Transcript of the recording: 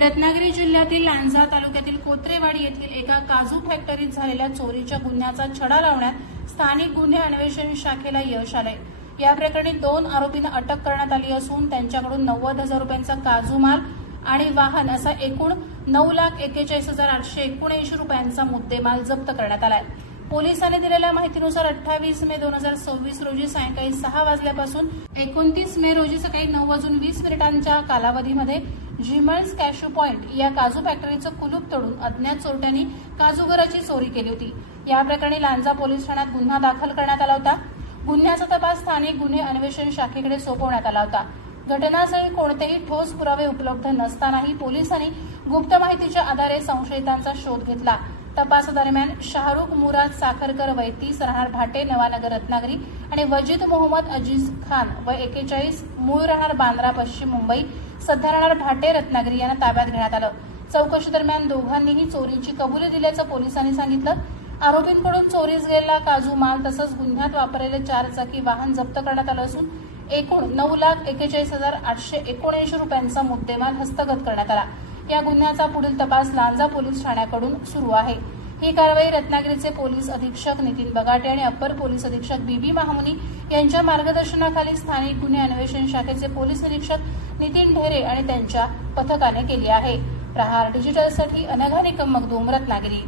रत्नागिरी जिल्ह्यातील लांजा तालुक्यातील कोत्रेवाडी येथील एका काजू फॅक्टरीत झालेल्या चोरीच्या गुन्ह्याचा छडा लावण्यात स्थानिक गुन्हे अन्वेषण शाखेला यश आले। या प्रकरणी 2 आरोपींना अटक करण्यात आली असून त्यांच्याकडून 90,000 रुपयांचा काजू माल आणि वाहन असा एकूण 9,41,879 रुपयांचा मुद्देमाल जप्त करण्यात आलाय। पोलिसांनी दिलेल्या माहितीनुसार 28 मे 2026 रोजी सायंकाळी 6 वाजल्यापासून 29 मे रोजी सकाळी 9:20 कालावधीमध्ये जिमल्स कॅशू पॉइंट या काजू फॅक्टरीचं कुलूप तोडून अज्ञात चोरट्यांनी काजूगराची चोरी केली होती। या प्रकरणी लांजा पोलीस ठाण्यात गुन्हा दाखल करण्यात आला होता। गुन्ह्याचा तपास स्थानिक गुन्हे अन्वेषण शाखेकडे सोपवण्यात आला होता। घटनास्थळी कोणतेही ठोस पुरावे उपलब्ध नसतानाही पोलिसांनी गुप्त माहितीच्या आधारे संशयितांचा शोध घेतला। तपासादरम्यान शाहरुख मुराद साखरकर वय 30 राहणार भाटे नवानगर रत्नागिरी आणि वजीद मोहम्मद अजीज खान वय 41 मूळ राहणार बांद्रा पश्चिम मुंबई सध्या राहणार भाटे रत्नागिरी यांना ताब्यात घेण्यात आलं। चौकशी दरम्यान दोघांनीही चोरीची कबुली दिल्याचं पोलिसांनी सांगितलं। आरोपींकडून चोरीस गेलेला काजू माल तसंच गुन्ह्यात वापरलेले 4 चाकी वाहन जप्त करण्यात आलं असून एकूण 9,41,879 रुपयांचा मुद्देमाल हस्तगत करण्यात आला। या गुन्ह्याचा पुढील तपास लांजा पोलीस ठाण्याकडून सुरू आहे। ही कारवाई रत्नागिरीचे पोलीस अधीक्षक नितीन बगाटे आणि अप्पर पोलीस अधीक्षक बीबी महामुनी यांच्या मार्गदर्शनाखाली स्थानिक गुन्हे अन्वेषण शाखेचे पोलीस निरीक्षक नितीन ढेरे आणि त्यांच्या पथकाने केली आहे। प्रहार डिजिटलसाठी अनघा निकम मगदूम रत्नागिरी।